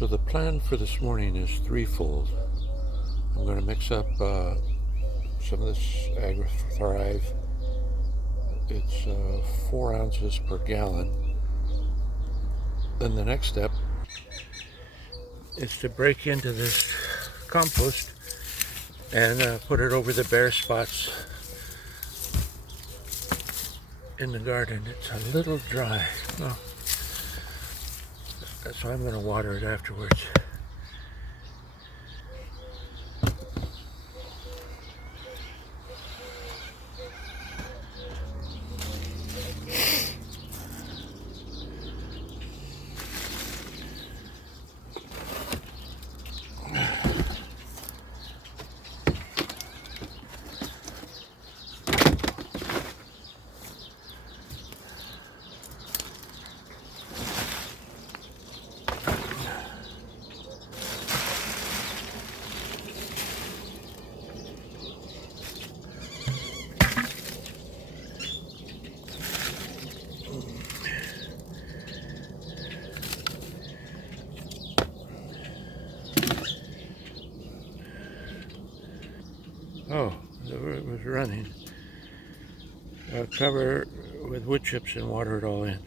So the plan for this morning is threefold. I'm going to mix up some of this Agri-Thrive. It's 4 ounces per gallon. Then the next step is to break into this compost and put it over the bare spots in the garden. It's a little dry. Oh. So I'm going to water it afterwards. Oh, it was running. I'll cover with wood chips and water it all in.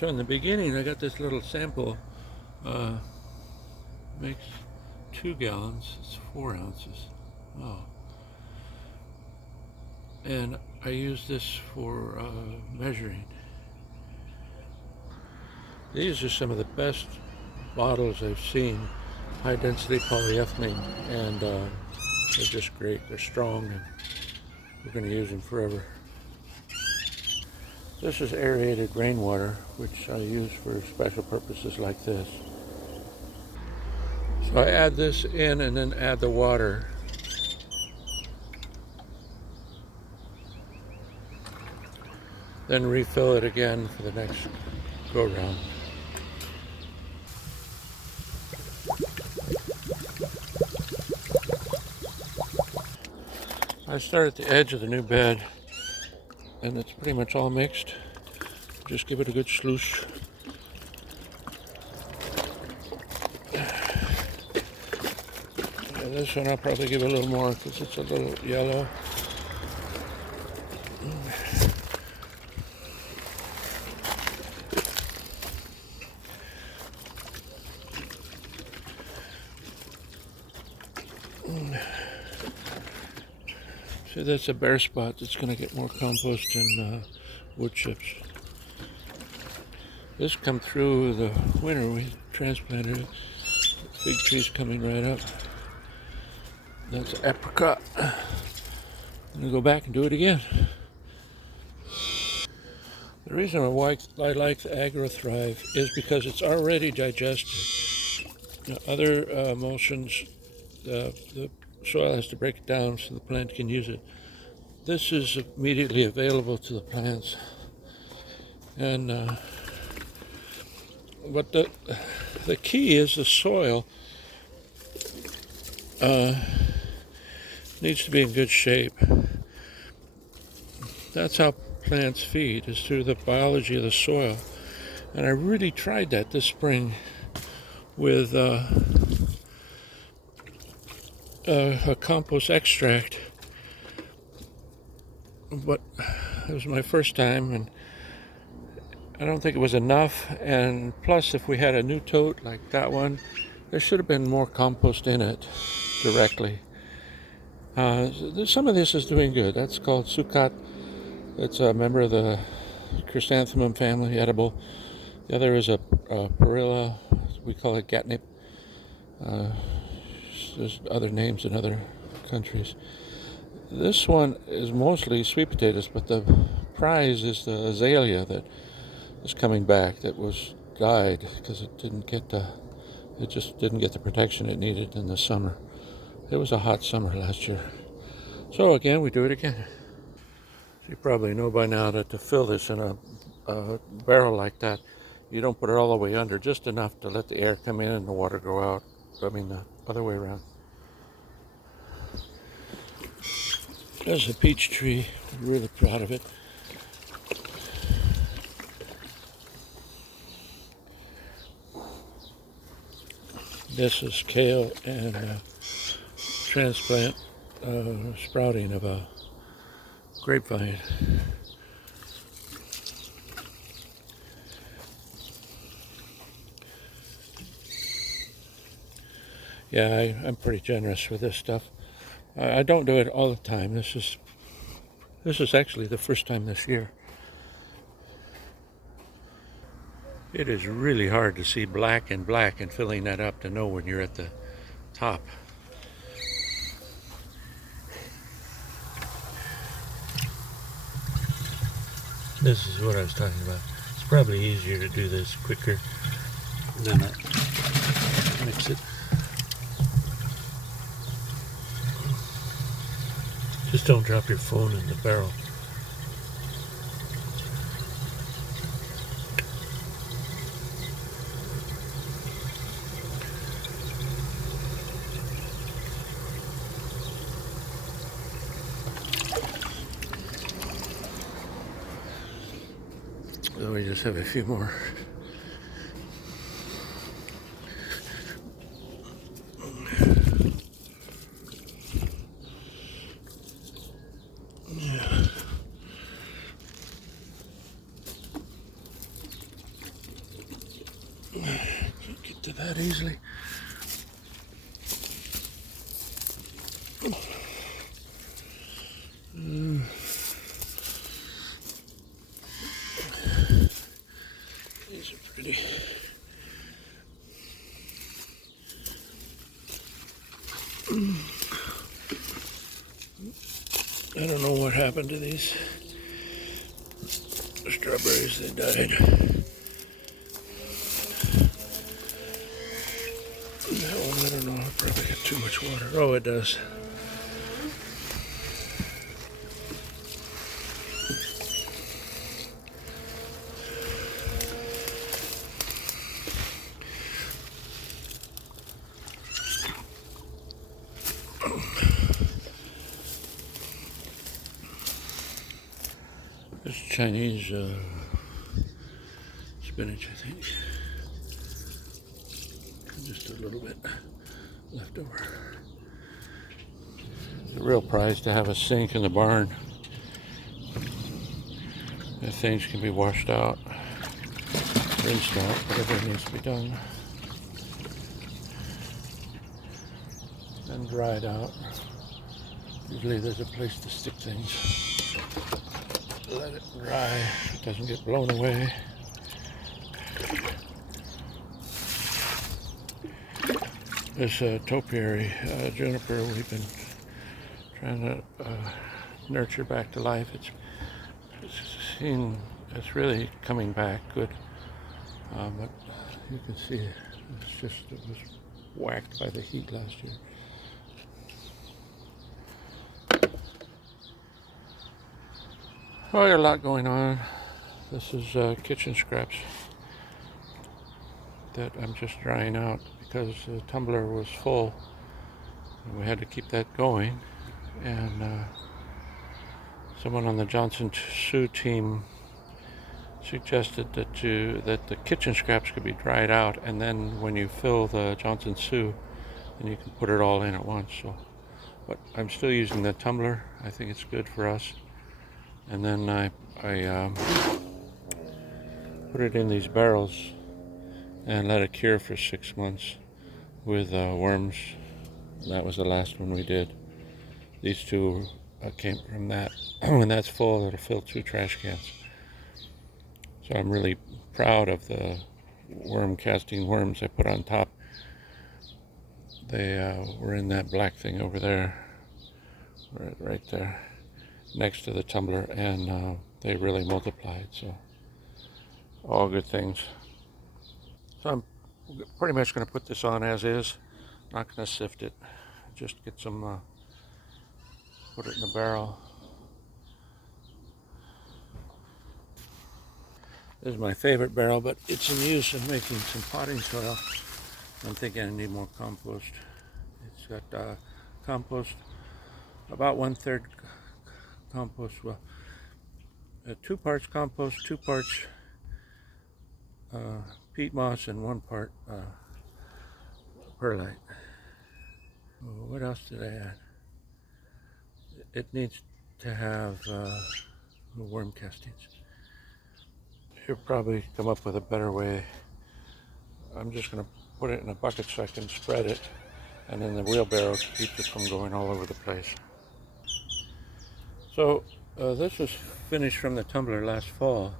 So in the beginning, I got this little sample. Makes 2 gallons. It's 4 ounces. Oh. And I use this for measuring. These are some of the best bottles I've seen. High density polyethylene, and they're just great. They're strong, and we're going to use them forever. This is aerated rainwater, which I use for special purposes like this. So I add this in and then add the water. Then refill it again for the next go round. I start at the edge of the new bed, and it's pretty much all mixed. Just give it a good sloosh. And this one I'll probably give a little more because it's a little yellow. See, that's a bare spot that's going to get more compost and wood chips. This come through the winter. We transplanted it. The fig tree's coming right up. That's apricot. I'm going to go back and do it again. The reason why I like the Agri-Thrive is because it's already digested. Other emulsions, the soil has to break it down so the plant can use it. This is immediately available to the plants. And but the key is the soil needs to be in good shape. That's how plants feed, is through the biology of the soil. And I really tried that this spring with a compost extract, but it was my first time, and I don't think it was enough. And plus, if we had a new tote like that one, there should have been more compost in it directly. Some of this is doing good. That's called succat. It's a member of the chrysanthemum family, edible. The other is a perilla. We call it catnip. There's other names in other countries. This one is mostly sweet potatoes, but the prize is the azalea that is coming back, that was died because it just didn't get the protection it needed in the summer. It was a hot summer last year. So again, we do it again. So you probably know by now that to fill this in a barrel like that, you don't put it all the way under, just enough to let the air come in and the water go out. I mean, the other way around. There's a peach tree. I'm really proud of it. This is kale and transplant sprouting of a grapevine. Yeah, I'm pretty generous with this stuff. I don't do it all the time. This is actually the first time this year. It is really hard to see black and filling that up to know when you're at the top. This is what I was talking about. It's probably easier to do this quicker than mix it. Just don't drop your phone in the barrel. So we just have a few more. Yeah. Can't get to that easily. These are pretty. I don't know what happened to these strawberries. They died. That one, I don't know. I probably got too much water. Oh, it does. This Chinese spinach, I think. Just a little bit left over. It's a real prize to have a sink in the barn. The things can be washed out, rinsed out, whatever needs to be done, and dried out. Usually there's a place to stick things. Let it dry so it doesn't get blown away. This topiary juniper we've been trying to nurture back to life. It's really coming back good, but you can see it was whacked by the heat last year. Oh, got a lot going on. This is kitchen scraps that I'm just drying out because the tumbler was full and we had to keep that going. And someone on the Johnson-Su team suggested that the kitchen scraps could be dried out, and then when you fill the Johnson-Su, then you can put it all in at once. So, but I'm still using the tumbler. I think it's good for us. And then I put it in these barrels and let it cure for 6 months with worms. That was the last one we did. These two came from that. When that's full, it'll fill 2 trash cans. So I'm really proud of the worm casting worms I put on top. They were in that black thing over there, right there, next to the tumbler, and they really multiplied. So all good things. So I'm pretty much going to put this on as is. Not going to sift it. Just get some, put it in the barrel. This is my favorite barrel, but it's in use in making some potting soil. I'm thinking I need more compost. It's got compost, about 1/3 compost. Well, 2 parts compost, 2 parts peat moss, and 1 part perlite. Oh, what else did I add? It needs to have worm castings. You'll probably come up with a better way. I'm just going to put it in a bucket so I can spread it, and then the wheelbarrow keeps it from going all over the place. So this was finished from the tumbler last fall.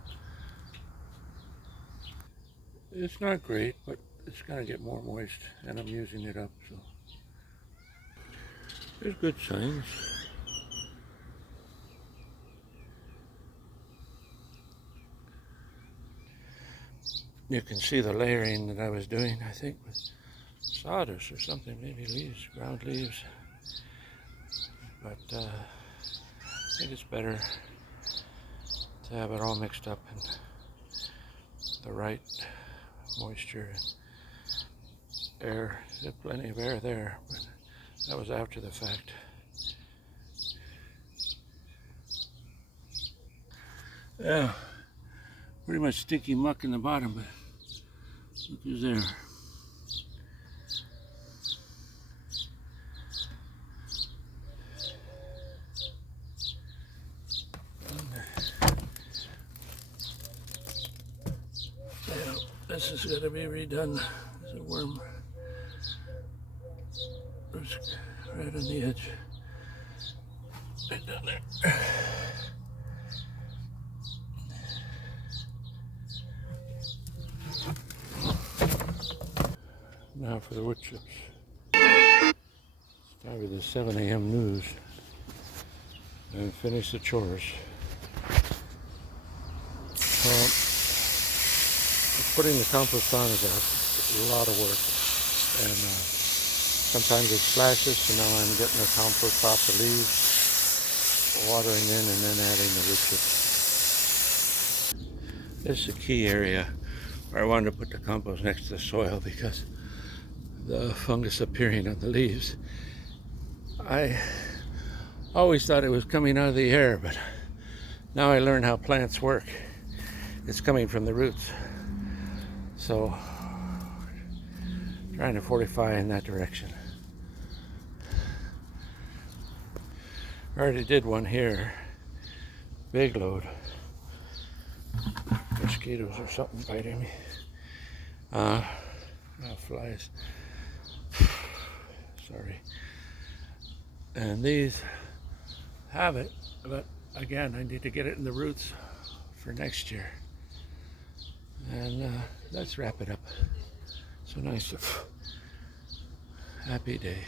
It's not great, but it's going to get more moist, and I'm using it up, so there's good signs. You can see the layering that I was doing, I think, with sawdust or something, maybe leaves, ground leaves. But I think it's better to have it all mixed up and the right moisture and air. There's plenty of air there, but that was after the fact. Yeah, pretty much sticky muck in the bottom, but look who's there. Yeah, this has got to be redone. There's a worm. It's right on the edge. Right down there. Now for the wood chips. Start with the 7 a.m. news and finish the chores. Putting the compost on is a lot of work, and sometimes it splashes, so now I'm getting the compost off the leaves, watering in, and then adding the wood chips. This is a key area where I wanted to put the compost next to the soil because the fungus appearing on the leaves. I always thought it was coming out of the air, but now I learned how plants work. It's coming from the roots. So, trying to fortify in that direction. I already did one here. Big load. Mosquitoes or something biting me. Flies. Sorry. And these have it, but again, I need to get it in the roots for next year. And let's wrap it up. So nice. Happy day.